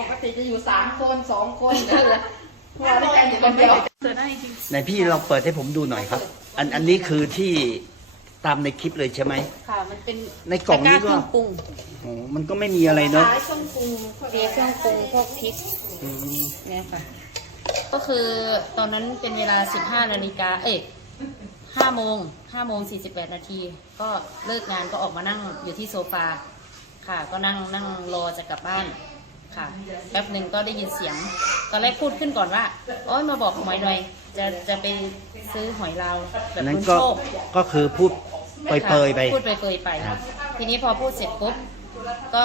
ปกติจะอยู่สามคนสองคนเดี๋ยวเลยพวกเราได้แค่อยู่คนเดียวเสิร์ฟได้จริงไหนพี่ลองเปิดให้ผมดูหน่อยครับ อันอันนี้คือที่ตามในคลิปเลยใช่ไหมค่ะ มันเป็นในกล่องนี้ก็ตะร้าเครื่องปรุงโอ้มันก็ไม่มีอะไรเนาะขายเครื่องปรุงพวกเรียเครื่องปรุงพวกพริกอืมเนี่ยค่ะ ก็คือตอนนั้นเป็นเวลา15นาฬิกาเอ้ย5โมง5โมง48นาทีก็เลิกงานก็ออกมานั่งอยู่ที่โซฟาค่ะ ก็นั่งนั่งรอจะกลับบ้าน ค่ะ แป๊บหนึ่งก็ได้ยินเสียง ตอนแรกพูดขึ้นก่อนว่าโอ้ยมาบอกหมอยหน่อย จะจะไปซื้อหอยลาวแบอับนนั้นคุณก็โชคก็คือพูดเปยๆไปพูดไปเปยๆไป ครับ ทีนี้พอพูดเสร็จปุ๊บ ก็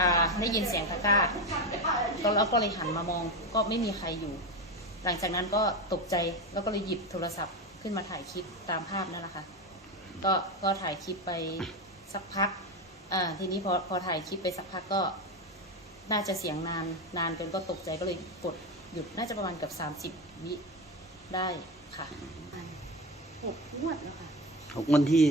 อ่าได้ยินเสียงตะกร้า ก็แล้วก็เลยหันมามอง ก็ไม่มีใครอยู่ หลังจากนั้นก็ตกใจ แล้วก็เลยหยิบโทรศัพท์ขึ้นมาถ่ายคลิปตามภาพนั่นแหละค่ะ ก็ก็ถ่ายคลิปไปสักพัก อ่า ทีนี้พอพอถ่ายคลิปไปสักพักก็ น่าจะเสียงนานนานจนก็ตกใจก็เลยกดหยุดน่าจะประมาณเกับสามสิบวิได้ค่ะ หกงวดแล้วค่ะ ของคนที่